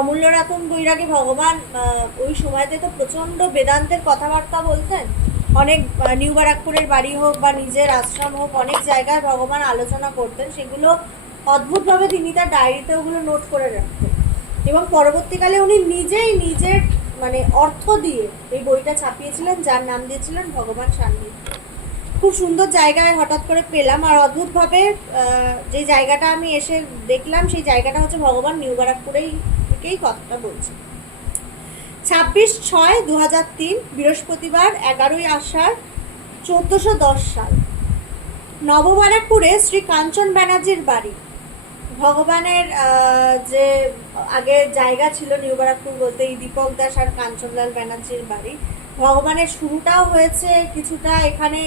অমূল্য রতন বৈরাগী ভগবান ওই সময়তে তো প্রচণ্ড বেদান্তের কথাবার্তা বলতেন। অনেক নিউ ব্যারাকপুরের বাড়ি হোক বা নিজের আশ্রম হোক, অনেক জায়গায় ভগবান আলোচনা করতেন। সেগুলো অদ্ভুতভাবে তিনি তার ডায়েরিতে ওগুলো নোট করে রাখতেন। এবং পরবর্তীকালে উনি নিজেই নিজের মানে অর্থ দিয়ে এই বইটা ছাপিয়েছিলেন, যার নাম দিয়েছিলেন ভগবান সান্নিধ্য। খুব সুন্দর জায়গায় হঠাৎ করে পেলাম। আর অদ্ভুতভাবে যে জায়গাটা আমি এসে দেখলাম, সেই জায়গাটা হচ্ছে ভগবান নিউ ব্যারাকপুরেই থেকেই কথাটা বলছি। ছাব্বিশ ছয় দু তিন, বৃহস্পতিবার এগারোই আষাঢ়, চোদ্দোশো দশ সাল। নববারাকপুরে শ্রী কাঞ্চন ব্যানার্জির বাড়ি। ভগবানের যে আগে জায়গা ছিল নিউ ব্যারাকপুর বলতে এই দীপক দাস আর কাঞ্চনলাল ব্যানার্জির বাড়ি, ভগবানের শুরুটাও হয়েছে কিছুটা এখানে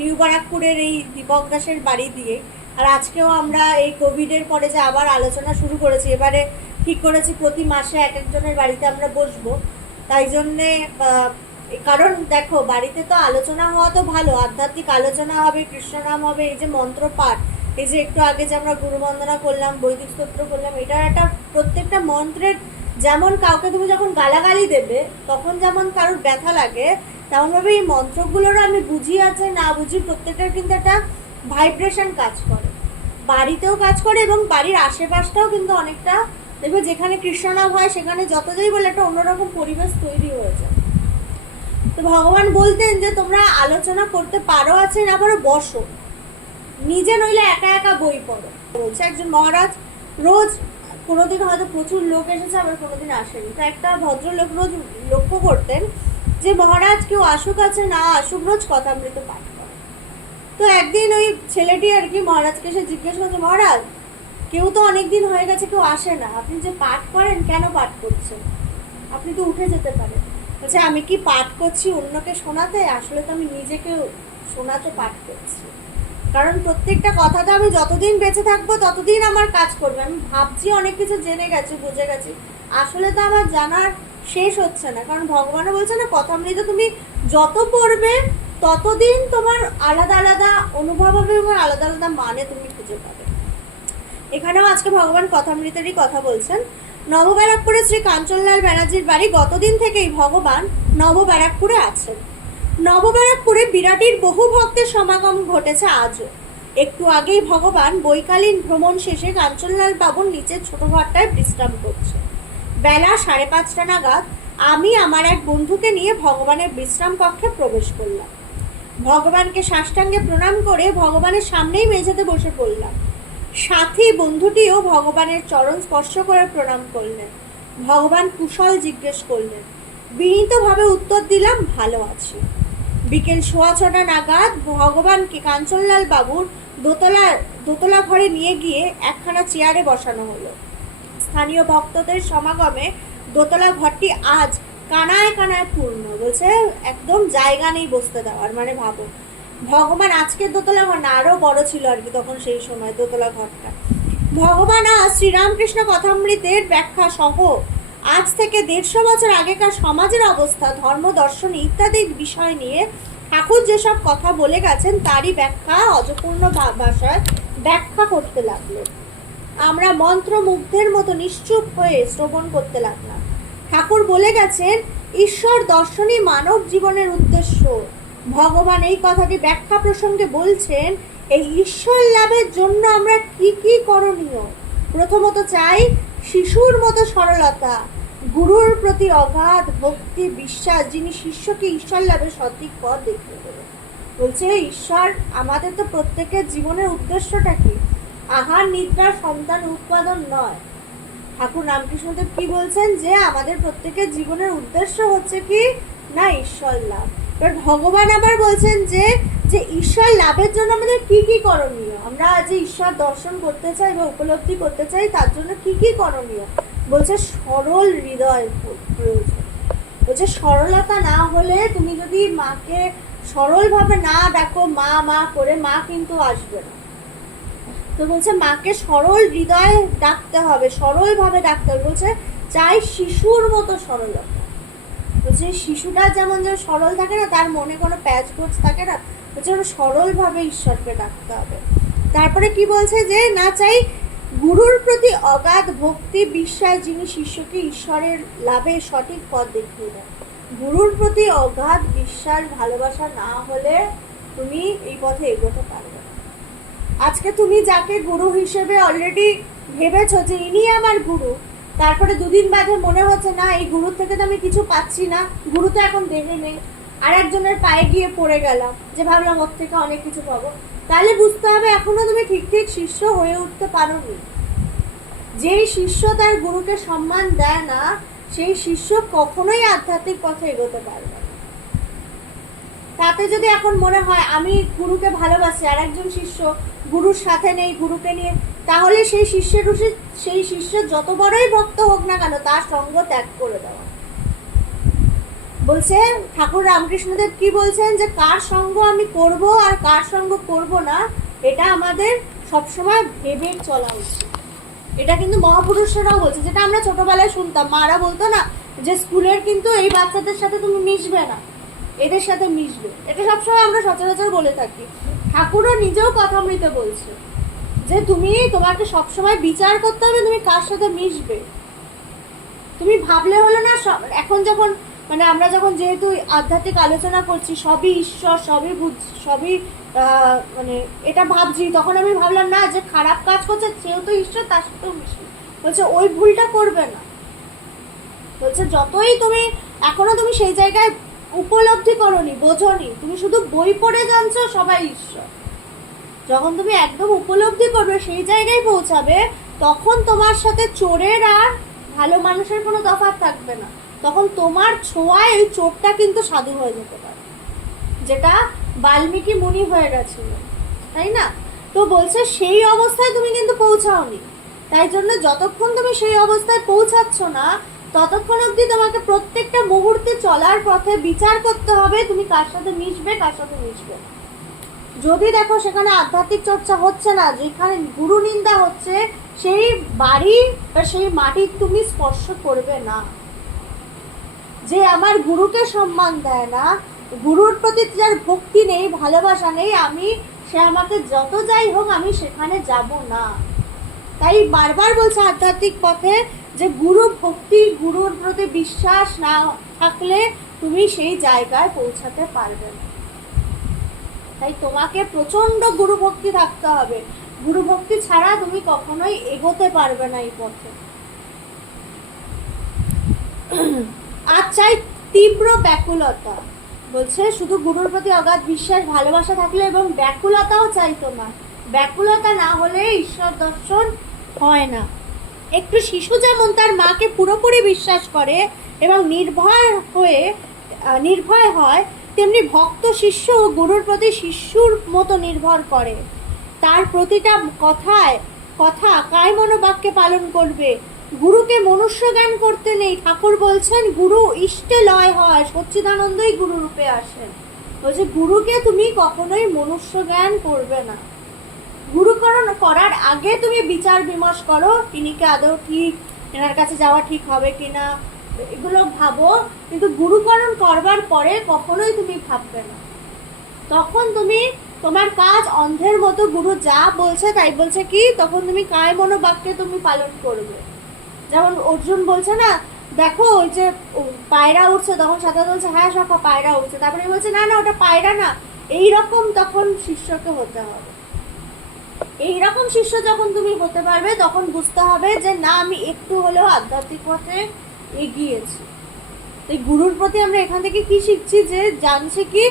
নিউ বারাকপুরের এই দীপক দাসের বাড়ি দিয়ে। আর আজকেও আমরা এই কোভিডের পরে যে আবার আলোচনা শুরু করেছি, এবারে ঠিক করেছি, প্রতি মাসে এক একজনের বাড়িতে আমরা বসবো। তাই জন্যে কারণ দেখো, বাড়িতে তো আলোচনা হওয়া তো ভালো, আধ্যাত্মিক আলোচনা হবে, কৃষ্ণনাম হবে, এই যে মন্ত্র পাঠ, এই যে একটু আগে যে আমরা গুরুবন্দনা করলাম, বৈদিক স্তোত্র করলাম এটার একটা প্রত্যেকটা মন্ত্রের যেমন কাউকে তুমি যখন গালাগালি দেবে, তখন যেমন কারোর ব্যথা লাগে, তেমনভাবে এই মন্ত্রগুলোরও আমি বুঝি আছে না বুঝি, প্রত্যেকটার কিন্তু একটা ভাইব্রেশন কাজ করে। বাড়িতেও কাজ করে এবং বাড়ির আশেপাশটাও কিন্তু অনেকটা দেখবে যেখানে কৃষ্ণনাম হয়, সেখানে যতটাই বলে একটা অন্যরকম পরিবেশ তৈরি হয়ে যায় তো ভগবান বলতেন যে, তোমরা আলোচনা করতে পারো আছে না, পারো বসো। নিজে নইলে একা একা বই পড়ো। বলছে একজন মহারাজ, রোজ কোনোদিন হয়তো প্রচুর লোক এসেছে, আবার কোনোদিন আসেনি। তো একটা ভদ্রলোক রোজ লক্ষ্য করতেন যে, মহারাজ, কেউ আসুক আছে না আসুক, রোজ কথামৃত পাঠ করে। তো একদিন ওই ছেলেটি আর কি মহারাজকে এসে জিজ্ঞেস করছে, মহারাজ কেউ তো অনেক দিন হয়ে গেছে, কেউ আসে না। আপনি যে পাঠ করেন, কেন পাঠ করছেন? আপনি তো উঠে যেতে পারেন। বলছে আমি কি পাঠ করছি অন্যকে শোনাতে? আসলে তো আমি নিজেকে শোনাতে পাঠ করছি। কারণ প্রত্যেকটা কথাটা আমি যতদিন বেঁচে থাকব, ততদিন আমার কাজ করবে। আমি ভাবছি অনেক কিছু জেনে গেছি, বুঝে গেছি। আসলে তো আমার জানার শেষ হচ্ছে না। কারণ ভগবানও বলছে না কথা কথামৃত তুমি যত পড়বে, ততদিন তোমার আলাদা আলাদা অনুভব হবে এবং আলাদা আলাদা মানে তুমি খুঁজে পাবে। এখানেও আজকে ভগবান কথামৃতেরই কথা বলছেন। নবব্যারাকপুরে শ্রী কাঞ্চনলাল ব্যানার্জির বাড়ি গতদিন থেকেই ভগবান নবব্যারাকপুরে আছেন। নবব্যারাকপুরে বিরাটির বহু ভক্তের সমাগম ঘটেছে আজও। একটু আগেই ভগবান বৈকালীন ভ্রমণ শেষে কাঞ্চনলাল বাবুর নিচের ছোট ঘরটায় বিশ্রাম করছে। বেলা সাড়ে পাঁচটা নাগাদ আমি আমার এক বন্ধুকে নিয়ে ভগবানের বিশ্রাম কক্ষে প্রবেশ করলাম। ভগবানকে সাষ্টাঙ্গে প্রণাম করে ভগবানের সামনেই মেঝেতে বসে পড়লাম। সাথী বন্ধুটিও ভগবানের চরণ স্পর্শ করে প্রণাম করলেন। ভগবান কুশল জিজ্ঞেস করলেন, বিনীতভাবে উত্তর দিলাম, ভালো আছি। বিকেল সোয়া ছটা নাগাদ ভগবানকে কাঞ্চনলাল বাবুর দোতলা দোতলা ঘরে নিয়ে গিয়ে একখানা চেয়ারে বসানো হলো। স্থানীয় ভক্তদের সমাগমে দোতলা ঘরটি আজ কানায় কানায় পূর্ণ। বলছে, একদম জায়গা নেই বসতে দেওয়ার মানে ভাবো। ভগবান, আজকের দোতলা ঘর না আরও বড় ছিল আর কি তখন সেই সময় দোতলা ঘরটা। ভগবান আজ শ্রীরামকৃষ্ণ কথামৃতের ব্যাখ্যা সহ আজ থেকে দেড়শো বছর আগেকার সমাজের অবস্থা, ধর্ম, দর্শন ইত্যাদি বিষয় নিয়ে ঠাকুর যেসব কথা বলে গেছেন, তারই ব্যাখ্যা অজপূর্ণ ভাষায় ব্যাখ্যা করতে লাগল। আমরা মন্ত্রমুগ্ধের মতো নিশ্চুপ হয়ে শ্রবণ করতে লাগলাম। ঠাকুর বলে গেছেন, ঈশ্বর দর্শনই মানব জীবনের উদ্দেশ্য। ভগবান এই কথাটি ব্যাখ্যা প্রসঙ্গে বলছেন, এই ঈশ্বর লাভের জন্য আমরা কি কি করণীয়? প্রথমত চাই শিশুর মতো সরলতা, গুরুর প্রতি অগাধ ভক্তি, বিশ্বাস, যিনি শিষ্যকে ঈশ্বর লাভের সঠিক পথ দেখিয়ে দেবেন। বলছে ঈশ্বর, আমাদের তো প্রত্যেকের জীবনের উদ্দেশ্যটা কি? আহার, নিদ্রা, সন্তান, উৎপাদন নয়। ঠাকুর রামকৃষ্ণদেব কি বলছেন? যে আমাদের প্রত্যেকের জীবনের উদ্দেশ্য হচ্ছে কি? না, ঈশ্বর লাভ। এবার ভগবান আবার বলছেন যে যে ঈশ্বর লাভের জন্য আমাদের কি কি করণীয়? আমরা যে ঈশ্বর দর্শন করতে চাই বা উপলব্ধি করতে চাই, তার জন্য কি কি করণীয়? বলছে সরল হৃদয় প্রয়োজন। বলছে সরলতা না হলে তুমি যদি মাকে সরলভাবে না ডাকো মা মা করে, মা কিন্তু আসবে না। তো বলছে মাকে সরল হৃদয়ে ডাকতে হবে, সরলভাবে ডাকতে হবে। বলছে চাই শিশুর মতো সরলতা। বলছে শিশুটা যেমন যে সরল থাকে না, তার মনে কোনো প্যাচ গোছ থাকে না ওরা সরলভাবে ঈশ্বরকে ডাকতে হবে। তারপরে কি বলছে যে, না চাই গুরুর প্রতি অগাধ ভক্তি, বিশ্বাস, যিনি শিষ্যকে ঈশ্বরের লাভে সঠিক পথ দেখিয়ে দেন। গুরুর প্রতি অগাধ বিশ্বাস, ভালোবাসা না হলে তুমি এই পথে এগোতে পারবে আজকে তুমি যাকে গুরু হিসেবে অলরেডি ভেবেছো যে ইনি আমার গুরু তারপরে দুদিন বাদে মনে হচ্ছে, না, এই গুরু থেকে তো আমি কিছু পাচ্ছি না। গুরু তো এখন দেহে নেই। আর একজনের পায়ে গিয়ে পড়ে গেলাম, যে ভাবলাম ওর থেকে অনেক কিছু পাবো। তাহলে বুঝতে হবে এখনও তুমি ঠিক ঠিক শিষ্য হয়ে উঠতে পারো নি যেই শিষ্য তার গুরুকে সম্মান দেয় না, সেই শিষ্য কখনোই আধ্যাত্মিক পথে এগোতে পারবে তাতে যদি এখন মনে হয় আমি গুরুকে ভালোবাসি আর একজন শিষ্য গুরুর সাথে নেই, গুরুকে নিয়ে, তাহলে সেই শিষ্যের সেই শিষ্য যত বড়ই ভক্ত হোক না কেন, তার সঙ্গ ত্যাগ করে দেওয়া। বলছে, ঠাকুর রামকৃষ্ণদেব কি বলছেন যে, কার সঙ্গ আমি করব আর কার সঙ্গ করব না, এটা আমাদের সবসময় ভেবে চলা উচিত। এটা কিন্তু মহাপুরুষরাও বলছে, যেটা আমরা ছোটবেলায় শুনতাম। মারা বলতো না যে, স্কুলের কিন্তু এই বাচ্চাদের সাথে তুমি মিশবে না। এদের সাথে মিশবে। এটা সবসময় আমরা সচরাচর বলে থাকি। ঠাকুরও নিজেও কথা কথামৃতে বলছে যে, তুমি তোমাকে সবসময় বিচার করতে হবে, তুমি কার সাথে মিশবে? তুমি ভাবলে হলো না এখন যখন মানে আমরা যখন যেহেতু আধ্যাত্মিক আলোচনা করছি, সবই ঈশ্বর, সবই বুঝ সবই মানে এটা ভাবছি, তখন আমি ভাবলাম, না, যে খারাপ কাজ করছে, সেও তো ঈশ্বর, তার সাথেও মিশবে। বলছে, ওই ভুলটা করবে না। বলছে, যতই তুমি, এখনও তুমি সেই জায়গায় উপলব্ধি করনি, বোঝনি। তুমি শুধু বই পড়ে জানছো, সবাই ঈশ্বর। যখন তুমি একদম উপলব্ধি করবে, সেই জায়গায় পৌঁছাবে, তখন তোমার সাথে চোরের আর ভালো মানুষের কোনো তফাৎ থাকবে না। তখন তোমার ছোঁয়ায় ওই চোরটা কিন্তু সাধু হয়ে যেতে পারে। যেটা বাল্মীকি মুনি হয়ে গেছিল, তাই না? তো বলছে, সেই অবস্থায় তুমি কিন্তু পৌঁছাওনি। তাই জন্য যতক্ষণ তুমি সেই অবস্থায় পৌঁছাচ্ছ না ততক্ষণ অবধি তোমাকে প্রত্যেকটা মুহূর্তে চলার পথে বিচার করতে হবে, তুমি কার সাথে মিশবে, কার সাথে মিশবে। যদি দেখো সেখানে আধ্যাত্মিক চর্চা হচ্ছে না, যেখানে গুরু নিন্দা হচ্ছে, সেই বাড়ি বা সেই মাটির তুমি স্পর্শ করবে না। যে আমার গুরুকে সম্মান দেয় না, গুরুর প্রতি যার ভক্তি নেই, ভালোবাসা নেই, আমি, সে আমাকে যত যাই হোক, আমি সেখানে যাব না। তাই বারবার বলছে আধ্যাত্মিক পথে যে গুরু ভক্তি, গুরুর প্রতি বিশ্বাস না থাকলে তুমি সেই জায়গায় পৌঁছাতে পারবে না। তাই তোমাকে প্রচণ্ড গুরু ভক্তি থাকতে হবে। গুরু ভক্তি ছাড়া তুমি কখনোই এগোতে পারবে না এই পথে। আর চাই তীব্র ব্যাকুলতা। বলছে, শুধু গুরুর প্রতি অগাধ বিশ্বাস, ভালোবাসা থাকলে এবং ব্যাকুলতাও চাই তোমার। ব্যাকুলতা না হলে ঈশ্বর দর্শন হয় না। একটু শিশু যেমন তার মাকে পুরোপুরি বিশ্বাস করে এবং নির্ভয় হয়ে নির্ভয় হয়, তেমনি ভক্ত শিষ্য গুরুর প্রতি শিষ্যুর মতো নির্ভর করে। তার প্রতিটা কথায়, কথা কায় মনোবাক্যে পালন করবে। গুরুকে মনুষ্য জ্ঞান করতে নেই। ঠাকুর বলছেন, গুরু, ইষ্টে লয় হয়, সচ্চিদানন্দই গুরু রূপে আসেন। বলছে, গুরুকে তুমি কখনোই মনুষ্য জ্ঞান করবে না। গুরুকরণ করার আগে তুমি বিচার বিমর্শ করো, তিনি কি আদৌ ঠিক, এনার কাছে যাওয়া ঠিক হবে কিনা, এগুলো ভাবো, কিন্তু গুরুকরণ করবার পরে কখনোই তুমি ভাববে না। তখন তুমি তোমার কাজ অন্ধের মতো, গুরু যা বলছে তাই বলছে কি, তখন তুমি কায় মনোবাক্যে তুমি পালন করবে। যেমন অর্জুন বলছে না, দেখো ওই যে পায়রা উঠছে, তখন সাথে বলছে হ্যাঁ সখা, পায়রা উঠছে। তারপরে বলছে, না না, ওটা পায়রা না। এই রকম তখন শিষ্যকে হতে হবে। এই রকম শিষ্য যখন তুমি হতে পারবে, তখন বুঝতে হবে যে না, আমি একটু হলেও আধ্যাত্মিক পথে এগিয়েছি। এই গুরুর প্রতি আমরা এখান থেকে কি শিখছি যে জানছি কি,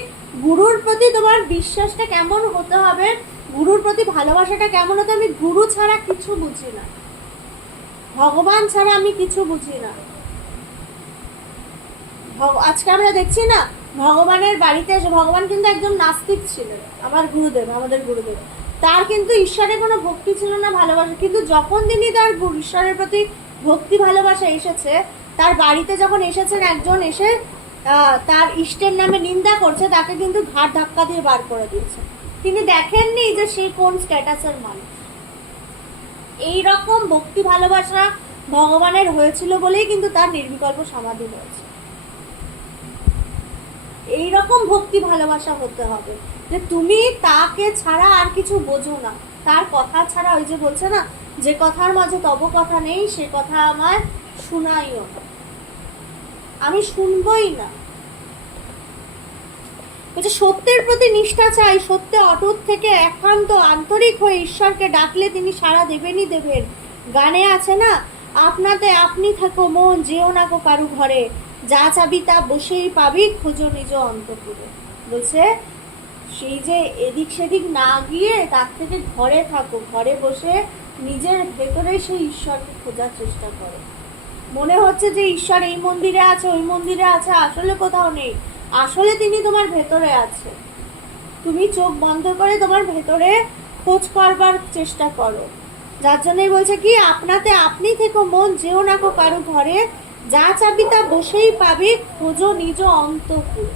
গুরুর প্রতি তোমার বিশ্বাসটা কেমন হতে হবে, গুরুর প্রতি ভালোবাসাটা কেমন হতে আমি গুরু ছাড়া কিছু বুঝি না। ভগবান ছাড়া আমি কিছু বুঝি না। আজকে আমরা দেখছি না, ভগবানের বাড়িতে এসে, ভগবান কিন্তু একজন নাস্তিক ছিলেন, আমার গুরুদেব, আমাদের গুরুদেব। তার কিন্তু ঈশ্বরের কোনো ভক্তি ছিল না, ভালোবাসা। কিন্তু যখন তিনি তার ঈশ্বরের প্রতি ভক্তি, ভালোবাসা এসেছে, তার বাড়িতে যখন এসেছেন একজন এসে তার ইষ্টের নামে নিন্দা করছে, তাকে কিন্তু ঘাট ধাক্কা দিয়ে বার করে দিয়েছে। তিনি দেখেননি যে সে কোন স্ট্যাটাসের মানুষ। এই রকম ভক্তি, ভালোবাসা ভগবানের হয়েছিল বলেই কিন্তু তার নির্বিকল্প সমাধি হয়েছে। এই রকম ভক্তি ভালোবাসা হতে হবে। যে তুমি তাকে ছাড়া আর কিছু বোঝো না। তার কথা ছাড়া ওই যে বলছে না, যে কথার মাঝে তব কথা নেই, সে কথা আমার শোনাইও। না আমি শুনবই না। বলছে, সত্যের প্রতি নিষ্ঠা চাই, সত্যে অটুট থেকে একান্ত আন্তরিক হয়ে ঈশ্বরকে ডাকলে তিনি সাড়া দেবেনই দেবেন। গানে আছে না, আপনাতে আপনি থাকো মন, যেও না কারু ঘরে। যা চাবি তা বসেই পাবি, খোঁজো নিজ অন্তপুরে। বলছে, সেই যে এদিক সেদিক না গিয়ে তার থেকে ঘরে থাকো, ঘরে বসে নিজের ভেতরে সেই ঈশ্বরকে খোঁজার চেষ্টা করো। মনে হচ্ছে যে ঈশ্বর এই মন্দিরে আছে, ওই মন্দিরে আছে, আসলে কোথাও নেই। আসলে তিনি তোমার ভেতরে আছে। তুমি চোখ বন্ধ করে তোমার ভেতরে খোঁজ করবার চেষ্টা করো। যার জন্যই বলছে কি, আপনাতে আপনি থেকো মন, যেও না কো কারও ঘরে যা চাবি তা বসেই পাবে, খোঁজো নিজ অন্তপুর।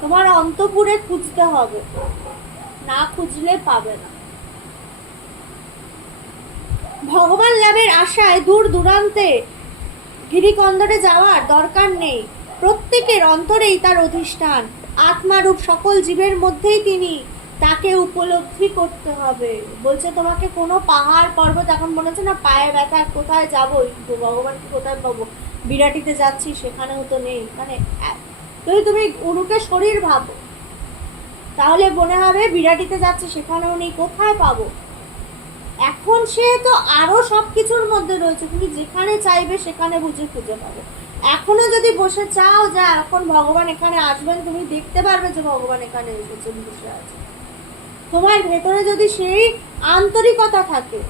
তোমার অন্তপুরে খুঁজতে হবে, না খুঁজলে পাবে না। ভগবান লাভের আশায় দূর দূরান্তে গিরিকন্দরে যাওয়ার দরকার নেই। প্রত্যেকের অন্তরেই তার অধিষ্ঠান। আত্মারূপ সকল জীবের মধ্যেই তিনি তাকে উপলব্ধি করতে হবে। বলছে, তোমাকে কোনো পাহাড় পর্বত এখন মনে হচ্ছে না পায়ে ব্যথা কোথায় যাব? ভগবানকে কোথায় পাবো? বিরাটিতে যাচ্ছি, সেখানেও তো নেই। মানে যদি তুমি উরুকে শরীর ভাবো, তাহলে মনে হবে বিরাটিতে যাচ্ছে, সেখানেও নেই, কোথায় পাবো? এখন সে তো আরও সব কিছুর মধ্যে রয়েছে, তুমি যেখানে চাইবে, সেখানে বুঝে খুঁজে পাবে। এখনও যদি বসে চাও, যে, এখন ভগবান এখানে আসবেন, তুমি দেখতে পারবে যে ভগবান এখানে এসেছেন, বসে আছে তোমার ভেতরে যদি সেই আন্তরিকতা থাকে,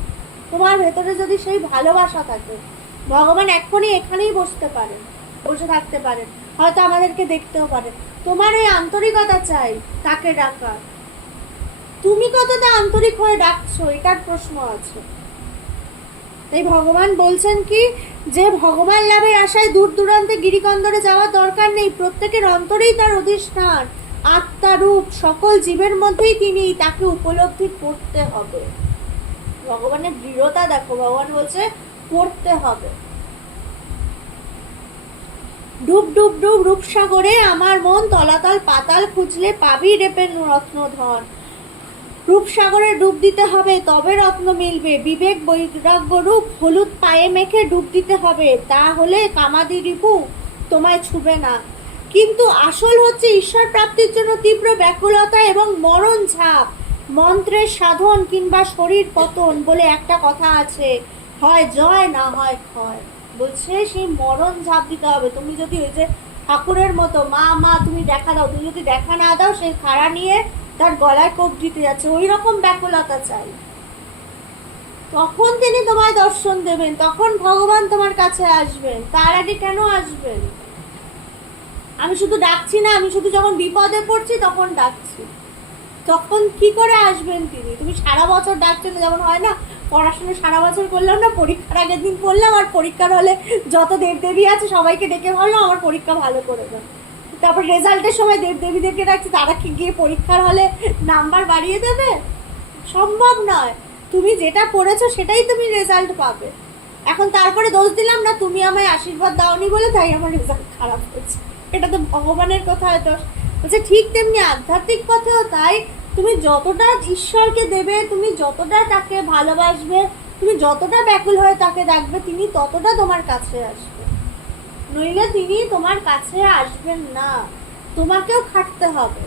তোমার ভেতরে যদি সেই ভালোবাসা থাকে, ভগবান এখনই এখানেই বসতে পারেন, বসে থাকতে পারেন। হয়তো আমাদেরকে দেখতেও পারে তোমার এই আন্তরিকতা চাই, তাকে ডাকার। তুমি কতটা আন্তরিক হয়ে ডাকছো, এটার প্রশ্ন আছে। তাই ভগবান বলছেন কি, যে ভগবান লাভের আশায় দূর দূরান্তে গিরিকন্দরে যাওয়ার দরকার নেই, প্রত্যেকের অন্তরেই তার অধিষ্ঠান। আত্মারূপ সকল জীবের মধ্যেই তিনি তাকে উপলব্ধি করতে হবে। ভগবানের দৃঢ়তা দেখো, ভগবান বলছে করতে হবে। ডুব ডুব ডুব রূপসাগরে আমার মন তলাতল পাতাল খুঁজলে পাবি রেপের রত্নধন। রূপসাগরে ডুব দিতে হবে, তবে রত্ন মিলবে। বিবেক বৈরাগ্য রূপ হলুদ পায়ে মেখে ডুব দিতে হবে, তাহলে কামাদি রিপু তোমায় ছুবে না। কিন্তু আসল হচ্ছে ঈশ্বর প্রাপ্তির জন্য তীব্র ব্যাকুলতা এবং মরণ ঝাঁপ মন্ত্রের সাধন কিংবা শরীর পতন বলে একটা কথা আছে। হয় জয় না হয় ক্ষয়। বলছে সেই মরণ ঝাঁপ দিতে হবে। তুমি যদি ওই যে ঠাকুরের মতো, মা মা, তুমি দেখা দাও, তুমি যদি দেখা না দাও সেই খাড়া নিয়ে তার গলায় কোপ দিতে যাচ্ছে। ওই রকম ব্যাকুলতা চাই। তখন তিনি তোমায় দর্শন দেবেন, তখন ভগবান তোমার কাছে আসবেন। তার আগে কেন আসবেন? আমি শুধু ডাকছি না, আমি শুধু যখন বিপদে পড়ছি তখন ডাকছি। তখন কি করে আসবেন তিনি? তুমি সারা বছর ডাকছেন যেমন হয় না, পড়াশোনা সারা বছর করলাম না, পরীক্ষার আগের দিন করলাম আর পরীক্ষার হলে যত দেব দেবী আছে সবাইকে ডেকে ভাবলাম, আমার পরীক্ষা ভালো করে দাও। তারপর রেজাল্টের সময় দেব দেবীদেরকে ডাকছি, তারা কি গিয়ে পরীক্ষার হলে নাম্বার বাড়িয়ে দেবে? সম্ভব নয়। তুমি যেটা পড়েছো সেটাই তুমি রেজাল্ট পাবে। এখন তারপরে দোষ দিলাম না, তুমি আমায় আশীর্বাদ দাওনি বলে তাই আমার রেজাল্ট খারাপ হচ্ছে এটা তো ভগবানের কথা দোষ বলছে, ঠিক তেমনি আধ্যাত্মিক পথেও তাই। তুমি যতটা ঈশ্বরকে দেবে, তুমি যতটা তাকে ভালোবাসবে, তুমি যতটা ব্যাকুল হয়ে তাকে ডাকবে তিনি ততটা তোমার কাছে আসবে। নইলে তিনি তোমার কাছে আসবেন না। তোমাকেও খাটতে হবে।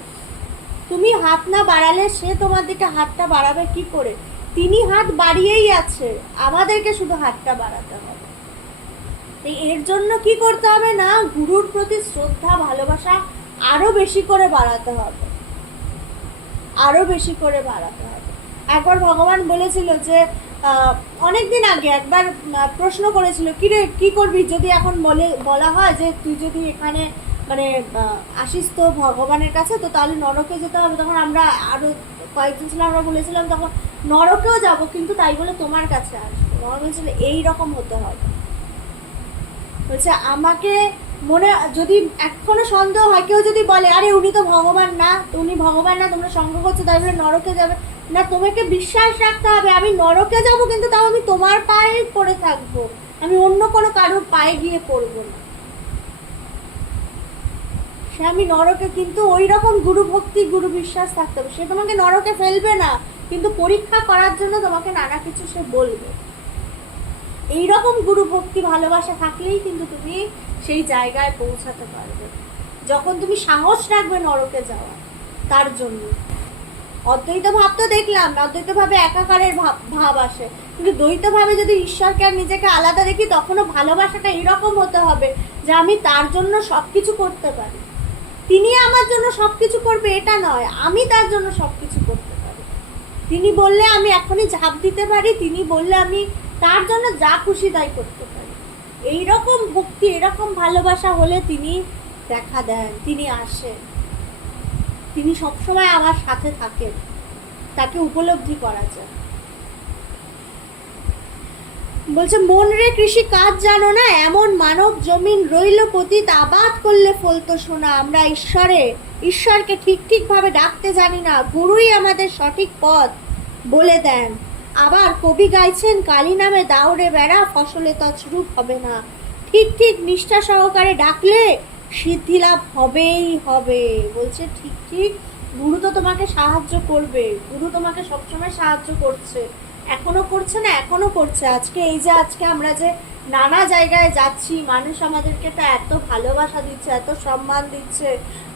তুমি হাত না বাড়ালে সে তোমার দিকে হাতটা বাড়াবে কি করে? তিনি হাত বাড়িয়েই আছে। আমাদেরকে শুধু হাতটা বাড়াতে হবে। তাই এর জন্য কি করতে হবে না? গুরুর প্রতি শ্রদ্ধা, ভালোবাসা আরও বেশি করে বাড়াতে হবে। আরও বেশি করে বাড়াতে হবে। একবার ভগবান বলেছিল যে অনেকদিন আগে একবার প্রশ্ন করেছিল কি রে কি করবি? যদি এখন বলে, বলা হয় যে, তুই যদি এখানে মানে আসিস তো ভগবানের কাছে, তো তাহলে নরকে যেতে হবে। তখন আমরা আরও কয়েকজন ছিলাম আমরা বলেছিলাম তখন, নরকেও যাব, কিন্তু তাই বলে তোমার কাছে আসব। ভগবান বলেছিল এই রকম হতে হবে। বলছে, আমাকে মনে যদি এখনও সন্দেহ হয়, কেউ যদি বলে, আরে, উনি তো ভগবান না, উনি ভগবান না, তোমরা সঙ্গ করছ, তাই বলে নরকে যাবে। না, তোমাকে বিশ্বাস রাখতে হবে, আমি নরকে যাব, কিন্তু তাও আমি তোমার পায়ে পড়ে থাকব। আমি অন্য কোনো কারোর পায়ে গিয়ে পড়ব না। সে আমি নরকে, কিন্তু ওই রকম গুরু ভক্তি, গুরু বিশ্বাস থাকতে হবে। সে তোমাকে নরকে ফেলবে না, কিন্তু পরীক্ষা করার জন্য তোমাকে নানা কিছু সে বলবে। এইরকম গুরু ভক্তি ভালোবাসা থাকলেই কিন্তু তুমি সেই জায়গায় পৌঁছাতে পারবে। যখন তুমি সাহস রাখবে নরকে যাওয়া তার জন্য। অদ্বৈত ভাব তো দেখলাম অদ্বৈত ভাবে একাকারের ভাব ভাব আসে। কিন্তু দ্বৈত ভাবে যদি ঈশ্বরকে আর নিজেকে আলাদা দেখি, তখনও ভালোবাসাটা এরকম হতে হবে যে আমি তার জন্য সব কিছু করতে পারি। তিনি আমার জন্য সব কিছু করবে, এটা নয়। আমি তার জন্য সব কিছু করতে পারি। তিনি বললে আমি এখনই ঝাঁপ দিতে পারি, তিনি বললে আমি তার জন্য যা খুশি তাই করতে পারি। এইরকম ভক্তি, এরকম ভালোবাসা হলে তিনি দেখা দেন, তিনি আসেন। তিনি সবসময় আমার সাথে থাকেন। তাকে উপলব্ধি করা যায়। বলছে, মন রে কৃষি কাজ জানো না, এমন মানব জমিন রইল পতিত, আবাদ করলে ফলতো শোনা আমরা ঈশ্বরে, ঈশ্বরকে ঠিক ঠিকভাবে ডাকতে জানি না, গুরুই আমাদের সঠিক পথ বলে দেন। আবার কবি গাইছেন, কালী নামে দাউরে বেড়া, ফসলে তছরূপ হবে না। ঠিক ঠিক নিষ্ঠা সহকারে ডাকলে সিদ্ধি লাভ হবেই হবে। বলছে, ঠিক ঠিক, গুরু তো তোমাকে সাহায্য করবে। গুরু তোমাকে সবসময় সাহায্য করছে। এখনও করছে না, এখনও করছে। আজকে এই যে, আজকে আমরা যে নানা জায়গায় যাচ্ছি, মানুষ আমাদেরকে তো এত ভালোবাসা দিচ্ছে, এত সম্মান দিচ্ছে।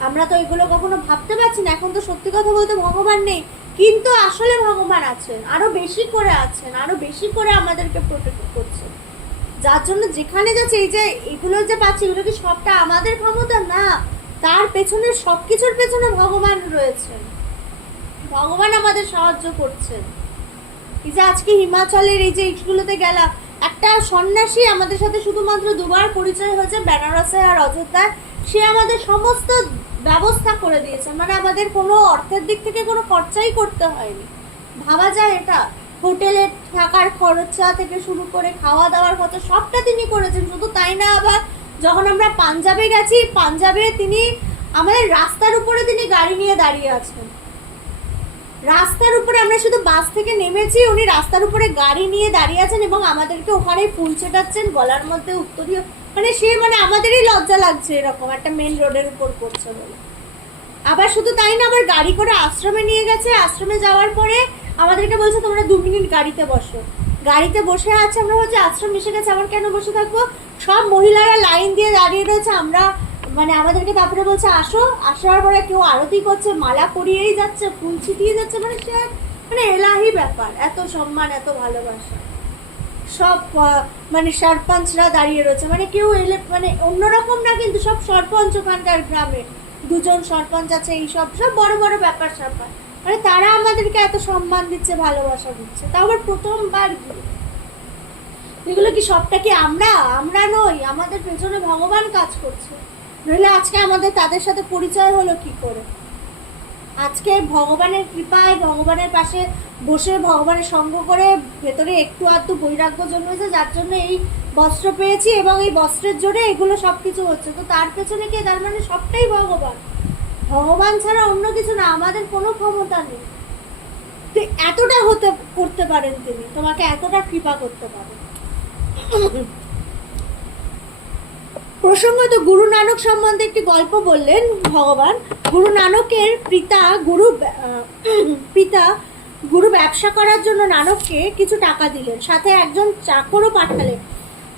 আমরা তো এগুলো কখনো ভাবতে পারছি না। এখন তো সত্যি কথা বলতে ভগবান নেই। কিন্তু আসলে ভগবান আছেন, আরও বেশি করে আছেন, আরও বেশি করে আমাদেরকে প্রোটেক্ট করছে। যার জন্য যেখানে যাচ্ছে এই যে এগুলো যে পাচ্ছি, এগুলো কি সবটা আমাদের ক্ষমতা? না, তার পেছনে সব কিছুর পেছনে ভগবান রয়েছেন। ভগবান আমাদের সাহায্য করছেন। এই যে আজকে হিমাচলের এই যে ইটগুলোতে গেলাম, একটা সন্ন্যাসী আমাদের সাথে শুধুমাত্র দুবার পরিচয় হয়েছে, বেনারসে আর অযোধ্যায়। সে আমাদের সমস্ত ব্যবস্থা করে দিয়েছে। মানে আমাদের কোনো অর্থের দিক থেকে কোনো খরচাই করতে হয়নি। ভাবা যায় এটা। হোটেলে থাকার খরচা থেকে শুরু করে খাওয়া দাওয়ার খরচা সবটা তিনি করেছেন। শুধু তাই না, আবার যখন আমরা পাঞ্জাবে গেছি, পাঞ্জাবে তিনি আমাদের রাস্তার উপরে তিনি গাড়ি নিয়ে দাঁড়িয়ে আছেন। রাস্তার উপরে আমরা শুধু বাস থেকে নেমেছি, উনি রাস্তার উপরে গাড়ি নিয়ে দাঁড়িয়ে আছেন এবং আমাদেরকে ওখানে ফুল ছেটাচ্ছেন গলার মধ্যে উত্তরীয় মানে সে মানে আমাদেরই লজ্জা লাগছে এরকম, একটা মেন রোডের উপর করছে বলে। আবার শুধু তাই না, আবার গাড়ি করে আশ্রমে নিয়ে গেছে, আশ্রমে যাওয়ার পরে আমাদেরকে বলছে, তোমরা দু মিনিট গাড়িতে বসো। গাড়িতে বসে আছে, আমরা হচ্ছে আশ্রম এসে গেছে, আবার কেন বসে থাকব? সব মহিলারা লাইন দিয়ে দাঁড়িয়ে রয়েছে, আমরা মানে আমাদেরকে তারপরে বলছে, আসো। আসার পরে কেউ আরতি করছে, মালা পরিয়েই যাচ্ছে, ফুল ছিটিয়ে যাচ্ছে মানে সে মানে এলাহি ব্যাপার, এত সম্মান, এত ভালোবাসা। সব মানে সরপঞ্চরা দাঁড়িয়ে রয়েছে। মানে কেউ এলে মানে অন্যরকম না কিন্তু সব সরপঞ্চ ওখানকার গ্রামে। দুজন সরপঞ্চ আছে, এই সব সব বড় বড় ব্যাপার স্যাপার। মানে তারা আমাদেরকে এত সম্মান দিচ্ছে, ভালোবাসা দিচ্ছে। তাও আবার প্রথমবার গিয়ে। এগুলো কি সবটা কি আমরা? আমরা নই, আমাদের পেছনে ভগবান কাজ করছে। নইলে আজকে আমাদের তাদের সাথে পরিচয় হলো কি করে? আজকে ভগবানের কৃপায়, ভগবানের পাশে বসে ভগবানের সঙ্গ করে ভেতরে একটু আধটু বৈরাগ্য জন্মেছে, যার জন্য এই বস্ত্র পেয়েছি এবং এই বস্ত্রের জোরে এগুলো সব কিছু হচ্ছে। তো তার পেছনে কে? তার মানে সবটাই ভগবান। ভগবান ছাড়া অন্য কিছু না, আমাদের কোনো ক্ষমতা নেই। তো এতটা হতে, করতে পারেন তিনি। তোমাকে এতটা কৃপা করতে পারেন। প্রসঙ্গত গুরু নানক সম্বন্ধে একটি গল্প বললেন ভগবান। গুরু নানকের পিতা গুরু পিতা গুরু ব্যবসা করার জন্য নানককে কিছু টাকা দিলেন। সাথে একজন চাকরও পাঠালেন।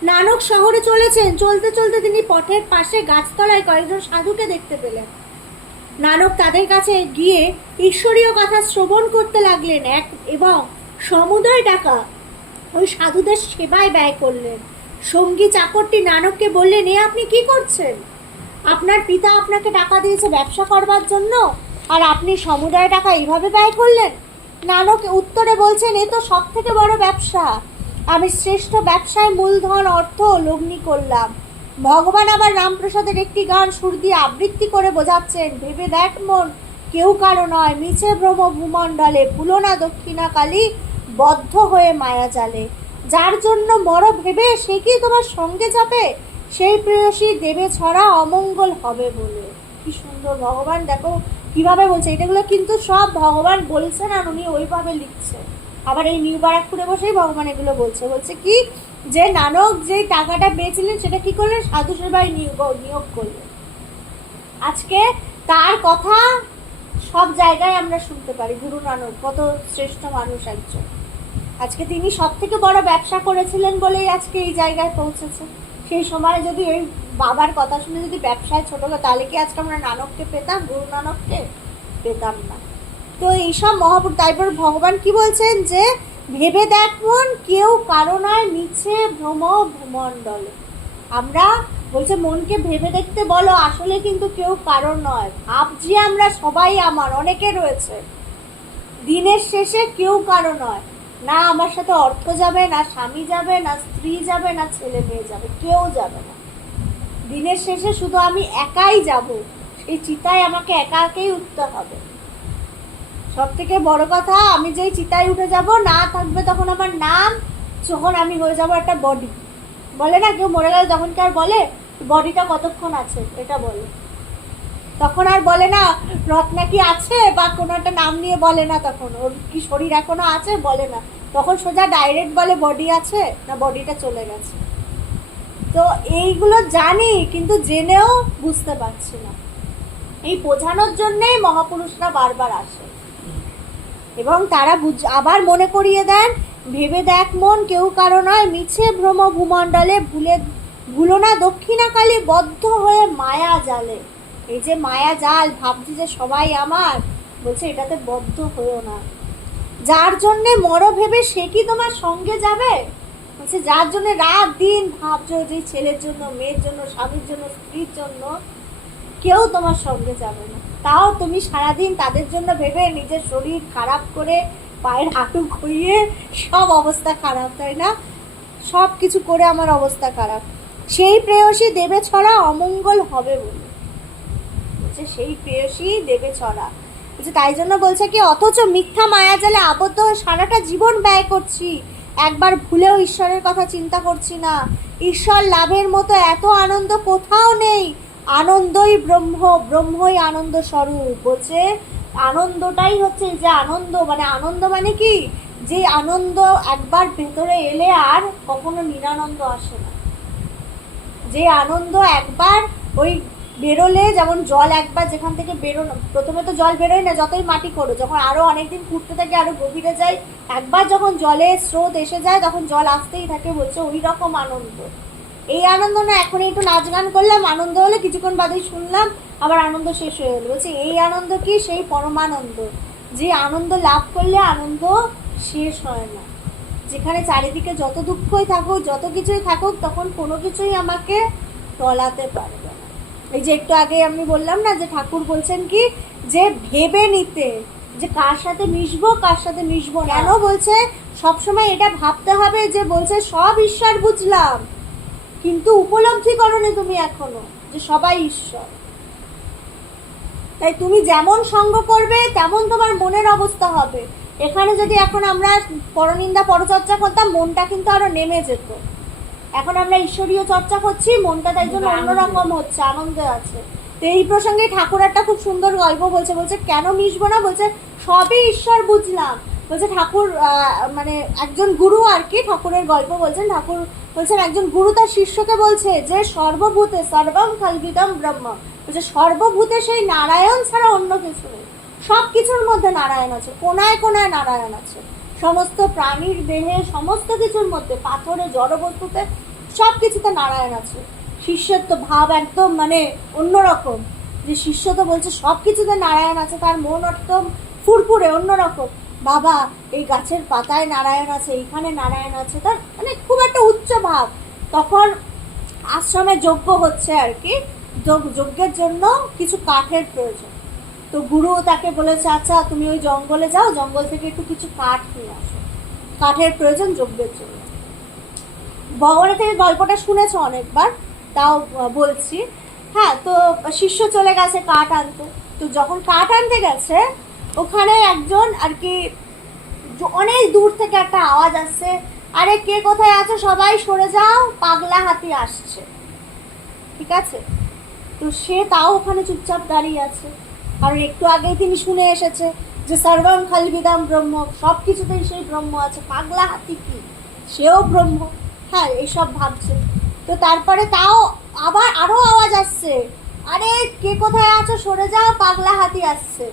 নানক শহরে চলেছেন। চলতে চলতে তিনি পথের পাশে গাছতলায় কয়েকজন সাধুকে দেখতে পেলেন। নানক তাদের কাছে গিয়ে ঈশ্বরীয় কথা শ্রবণ করতে লাগলেন এক এবং সমুদয় টাকা ওই সাধুদের সেবায় ব্যয় করলেন। সঙ্গী চাকরটি নানককে বললেন, এ আপনি কি করছেন? আপনার পিতা আপনাকে টাকা দিয়েছে ব্যবসা করবার জন্য, আর আপনি সমুদায় টাকা এইভাবে ব্যয় করলেন? নানক উত্তরে বলছেন, এ তো সব থেকে বড় ব্যবসা। আমি শ্রেষ্ঠ ব্যবসায় মূলধন, অর্থ লগ্নি করলাম। ভগবান আবার রামপ্রসাদের একটি গান সুর দিয়ে আবৃত্তি করে বোঝাচ্ছেন, ভেবে দেখ মন, কেউ কারও নয়। মিছে ভ্রম ভূমণ্ডলে পুলনা দক্ষিণা কালী বদ্ধ হয়ে মায়া জালে। যার জন্য মর ভেবে সে কি তোমার সঙ্গে যাবে? সেই প্রেয়সী দেবে ছড়া অমঙ্গল হবে বলে। কি সুন্দর ভগবান, দেখো কীভাবে বলছে। এটাগুলো কিন্তু সব ভগবান বলছেন আর উনি ওইভাবে লিখছেন আবার এই নিউ বারাকপুরে বসেই ভগবান এগুলো বলছে। বলছে কি? যে নানক যে টাকাটা পেয়েছিলেন সেটা কি করলেন? সাধু সেবায় নিয়োগ নিয়োগ করলেন। আজকে তার কথা সব জায়গায় আমরা শুনতে পারি। গুরু নানক, কত শ্রেষ্ঠ মানুষ একজন। আজকে তিনি সব থেকে বড় ব্যবসা করেছিলেন বলেই আজকে এই জায়গায় পৌঁছেছে। সেই সময় যদি ওই বাবার কথা শুনে যদি ব্যবসায় ছোট হলো তাহলে কি আজকে আমরা নানককে পেতাম, গুরু নানককে? পেতাম না। তো এইসব মহাপুর তারপর ভগবান কি বলছেন যে, ভেবে দেখ মন কেউ কারণায় নিচে ভ্রম ভূমণ্ডলে। আমরা বলছে, মনকে ভেবে দেখতে বলো, আসলে কিন্তু কেউ কারণ নয়। ভাবছি আমরা সবাই আমার, অনেকে রয়েছে। দিনের শেষে কেউ কারও নয়। না আমার সাথে অর্থ যাবে, না স্বামী যাবে, না স্ত্রী যাবে, না ছেলে মেয়ে যাবে, কেউ যাবে না। দিনের শেষে শুধু আমি একাই যাব, সেই চিতায় আমাকে একাকেই উঠতে হবে। সব থেকে বড় কথা, আমি যেই চিতায় উঠে যাব, না থাকবে তখন আমার নাম, যখন আমি হয়ে যাব একটা বডি বলে না, কেউ মরে গেলে তখন কি আর বলে? বডিটা কতক্ষণ আছে, এটা বলে। তখন আর বলে না রত্না কি আছে বা কোনো একটা নাম নিয়ে বলে না তখন। ওর কি শরীর এখনও আছে বলে না। তখন সোজা ডাইরেক্ট বলে বডি আছে না বডিটা চলে গেছে? তো এইগুলো জানি, কিন্তু জেনেও বুঝতে পারছি না। এই বোঝানোর জন্যেই মহাপুরুষরা বারবার আসে। এবং তারা আবার মনে করিয়ে দেন, ভেবে দেখ মন, কেউ কারও নয় মিছে ভ্রম ভূমণ্ডলে, ভুলে, ভুলো না দক্ষিণাকালী বদ্ধ হয়ে মায়া জালে। এই যে মায়া জাল, ভাবছি যে সবাই আমার। বলছে, এটাতে বদ্ধ হয়েও না। যার জন্যে মরো ভেবে সে কি তোমার সঙ্গে যাবে? বলছে, যার জন্য রাত, দিন ভাবছ যে ছেলের জন্য, মেয়ের জন্য, স্বামীর জন্য, স্ত্রীর জন্য কেউ তোমার সঙ্গে যাবে না। তাও তুমি সারাদিন তাদের জন্য ভেবে নিজের শরীর খারাপ করে, পায়ের হাঁটু ঘুরিয়ে সব অবস্থা খারাপ, তাই না? সব কিছু করে আমার অবস্থা খারাপ। সেই প্রেয়সী দেবে ছড়া অমঙ্গল হবে বলে। বলছে সেই প্রেয়সী দেবে ছড়া। বলছে, তাই জন্য বলছে কি, অথচ মিথ্যা মায়াজালে আবদ্ধ হয়ে সারাটা জীবন ব্যয় করছি। একবার ভুলেও ঈশ্বরের কথা চিন্তা করছি না। ঈশ্বর লাভের মতো এত আনন্দ কোথাও নেই। আনন্দই ব্রহ্ম, ব্রহ্মই আনন্দ স্বরূপ। বলছে, আনন্দটাই হচ্ছে যে আনন্দ মানে আনন্দ মানে কি? যে আনন্দ একবার ভেতরে এলে আর কখনো নিরানন্দ আসে না। যে আনন্দ একবার ওই বেরোলে যেমন জল একবার যেখান থেকে বেরোনো, প্রথমে তো জল বেরোয় না, যতই মাটি করো যখন আরও অনেকদিন ফুটতে থাকে, আরও গভীরে যায়, একবার যখন জলের স্রোত এসে যায়, তখন জল আসতেই থাকে বলছে ওই রকম আনন্দ। এই আনন্দ না, এখন একটু নাচ গান করলাম, আনন্দ হলে, কিছুক্ষণ বাদেই শুনলাম, আবার আনন্দ শেষ হয়ে গেলো। বলছে, এই আনন্দ কি? সেই পরমানন্দ। যে আনন্দ লাভ করলে আনন্দ শেষ হয় না। যেখানে চারিদিকে যত দুঃখই থাকুক, যত কিছুই থাকুক, তখন কোনো কিছুই আমাকে টলাতে পারবে এই যে একটু আগে আমি বললাম না যে ঠাকুর বলছেন কি যে ভেবে নিতে, যে কার সাথে মিশবো, কার সাথে মিশবো। কেন বলছে? সবসময় এটা ভাবতে হবে যে বলছে, সব ঈশ্বর বুঝলাম, কিন্তু উপলব্ধি করনি তুমি এখনও যে সবাই ঈশ্বর। তাই তুমি যেমন সঙ্গ করবে, তেমন তোমার মনের অবস্থা হবে। এখানে যদি এখন আমরা পরনিন্দা পরচর্চা করতাম, মনটা কিন্তু আরও নেমে যেত। এখন আমরা ঈশ্বরীয় চর্চা করছি মনটা তাই জন্য অন্যরকম হচ্ছে আনন্দ আছে। তো এই প্রসঙ্গে ঠাকুর একটা খুব সুন্দর গল্প বলছে বলছে কেন মিশবো না? বলছে সবই ঈশ্বর বুঝলাম। বলছে ঠাকুর মানে একজন গুরু আর কি ঠাকুরের গল্প বলছেন। ঠাকুর বলছেন একজন গুরু তার শিষ্যকে বলছে যে সর্বভূতে সর্বম খালবিদম ব্রহ্ম। বলছে সর্বভূতে সেই নারায়ণ ছাড়া অন্য কিছু নেই। সব কিছুর মধ্যে নারায়ণ আছে কোনায় কোনায় নারায়ণ আছে। সমস্ত প্রাণীর দেহে সমস্ত কিছুর মধ্যে পাথরে, জড়বস্তুতে সব কিছুতে নারায়ণ আছে। শিষ্যের তো ভাব একদম মানে অন্যরকম। যে শিষ্য তো বলছে সব কিছুতে নারায়ণ আছে, তার মন একদম ফুরফুরে, অন্যরকম। বাবা, এই গাছের পাতায় নারায়ণ আছে, এইখানে নারায়ণ আছে, তার মানে খুব একটা উচ্চ ভাব। তখন আশ্রমে যজ্ঞ হচ্ছে আর কি। যজ্ঞ- যজ্ঞের জন্য কিছু কাঠের প্রয়োজন। তো গুরু তাকে বলেছে আচ্ছা তুমি ওই জঙ্গলে যাও, জঙ্গল থেকে একটু কিছু কাঠ নিয়ে আসো। কাঠের প্রয়োজন যজ্ঞের জন্য। ভগবানের থেকে গল্পটা শুনেছো অনেকবার, তাও বলছি। হ্যাঁ তো শিষ্য চলে গেছে কাঠ আনতে। তো যখন কাঠ আনতে গেছে, ওখানে একজন আর কি অনেক দূর থেকে একটা আওয়াজ আসছে, আরে, কে কোথায় আছো? সবাই সরে যাও, পাগলা হাতি আসছে। ঠিক আছে? তো সে তাও ওখানে চুপচাপ দাঁড়িয়ে আছে। কারণ একটু আগেই তিনি শুনে এসেছে যে সর্বম খালবিদাম ব্রহ্ম সব কিছুতেই সেই ব্রহ্ম আছে। পাগলা হাতি কি? সেও ব্রহ্ম। হ্যাঁ এইসব ভাবছে। তো তারপরে তাও আবার আরও আওয়াজ আসছে। আরে, কে কোথায় আছো? সরে যাও, পাগলা হাতি আসছে।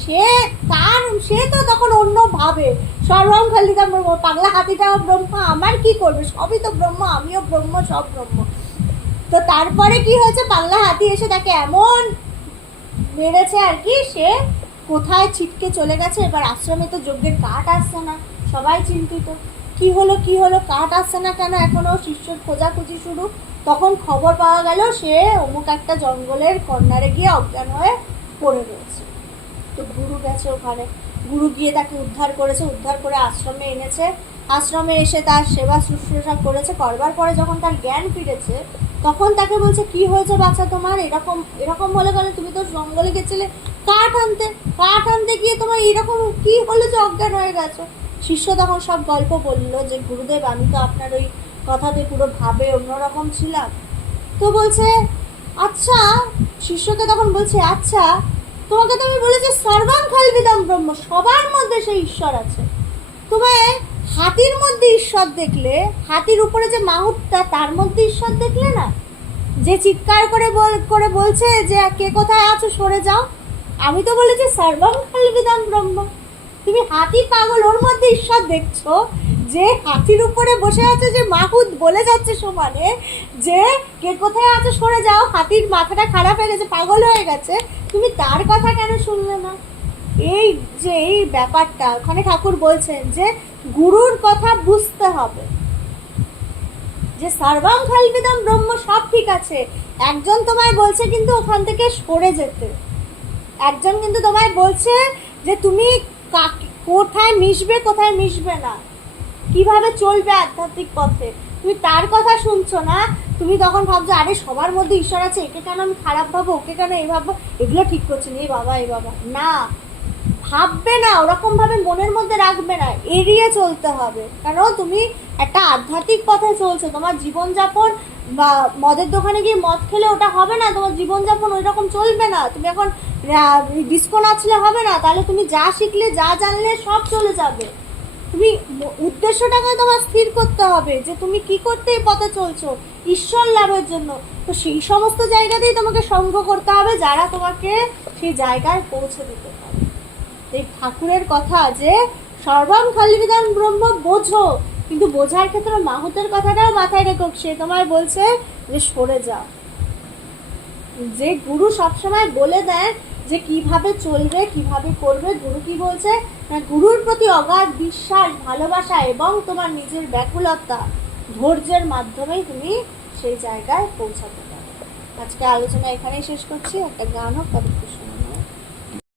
সে তার, সে তো তখন অন্য ভাবে। সর্বম খালিদা ব্রহ্ম, পাগলা হাতিটাও ব্রহ্ম, আমার কি করবে? সবই তো ব্রহ্ম, আমিও ব্রহ্ম, সব ব্রহ্ম। তো তারপরে কি হয়েছে? পাগলা হাতি এসে তাকে এমন মেরেছে আর কি, সে কোথায় ছিটকে চলে গেছে? এবার আশ্রমে তো যজ্ঞের কাঠ আসছে না, সবাই চিন্তিত। কি হলো কি হলো, কাঠ আসছে না কেন? এখনও শিষ্যর খোঁজাখুঁজি শুরু। তখন খবর পাওয়া গেল, সে অমুক একটা জঙ্গলের কর্নারে গিয়ে অজ্ঞান হয়ে পড়ে রয়েছে। তো গুরু গেছে ওখানে। গুরু গিয়ে তাকে উদ্ধার করেছে, উদ্ধার করে আশ্রমে এনেছে। আশ্রমে এসে তার সেবা শুশ্রূষা করেছে। করবার পরে যখন তার জ্ঞান ফিরেছে তখন তাকে বলছে, কি হয়েছে বাচ্চা তোমার? এরকম এরকম বলে গেলে তুমি তো জঙ্গলে গেছিলে। কাঠ আনতে কাঠ আনতে গিয়ে তোমার এরকম কি হলো যে অজ্ঞান হয়ে গেছো? শিষ্য তখন সব গল্প বলল যে, গুরুদেব, আমি তো আপনার ওই কথাতে পুরো ভাবে অন্যরকম ছিলাম। তো বলছে আচ্ছা। শিষ্যকে তখন বলছে আচ্ছা তোমাকে তো আমি বলেছি সর্বাং ব্রহ্ম, সবার মধ্যে সেই ঈশ্বর আছে। তোমায় হাতির মধ্যে ঈশ্বর দেখলে, হাতির উপরে যে মাহুতটা, তার মধ্যে ঈশ্বর দেখলে না? যে চিৎকার করে বল, করে বলছে যে, কে কোথায় আছো? সরে যাও। আমি তো বলেছি সর্বং খালবিদাম ব্রহ্ম। তুমি হাতি, পাগল, ওর মধ্যে ঈশ্বর দেখছ যে, হাতির উপরে বসে আছে যে মাহুত বলে যাচ্ছে সমানে যে, কে কোথায় আছে? সরে যাও। হাতির মাথাটা খারাপ হয়ে গেছে, পাগল হয়ে গেছে। তুমি তার কথা কেন শুনলে না? এই যে এই ব্যাপারটা ওখানে ঠাকুর বলছেন যে গুরুর কথা বুঝতে হবে। যে সর্বাং খালবিদাম ব্রহ্ম সব ঠিক আছে একজন তোমায় বলছে কিন্তু ওখান থেকে সরে যেতে। একজন কিন্তু তোমায় বলছে যে তুমি কোথায় মিশবে কোথায় মিশবে না। কীভাবে চলবে আধ্যাত্মিক পথে? তুমি তার কথা শুনছো না? তুমি তখন ভাবছ আরে সবার মধ্যে ঈশ্বর আছে একে কেন আমি খারাপ ভাবো ওকে কেন এই ভাববো? এগুলো ঠিক করছি না, এ বাবা এ বাবা। না ভাববে না ওরকম ভাবে মনের মধ্যে রাখবে না, এড়িয়ে চলতে হবে। কেন? তুমি একটা আধ্যাত্মিক পথে চলছো, তোমার জীবনযাপন বা মদের দোকানে গিয়ে মদ খেলে ওটা হবে না, তোমার জীবনযাপন ওই রকম চলবে না। তুমি এখন ডিস্কো নাচলে হবে না, তাহলে তুমি যা শিখলে, যা জানলে সব চলে যাবে। তুমি উদ্দেশ্যটাকে তোমার স্থির করতে হবে? যে তুমি কি করতে এই পথে চলছো? ঈশ্বর লাভের জন্য। তো সেই সমস্ত জায়গাতেই তোমাকে সঙ্গ করতে হবে, যারা তোমাকে সেই জায়গায় পৌঁছে দিতে এই ঠাকুরের কথা যে সর্বাং খালিবিদান ব্রহ্ম বোঝো। কিন্তু বোঝার ক্ষেত্রে মাহুতের কথাটাও মাথায় রেখো, সে তোমায় বলছে যে সরে যাও। যে গুরু সবসময় বলে দেন যে কীভাবে চলবে, কীভাবে করবে, গুরু কি বলছে? না, গুরুর প্রতি অগাধ বিশ্বাস, ভালোবাসা এবং তোমার নিজের ব্যাকুলতা ধৈর্যের মাধ্যমেই তুমি সেই জায়গায় পৌঁছাতে পারো। আজকে আলোচনা এখানেই শেষ করছি। একটা গান হোক, তবে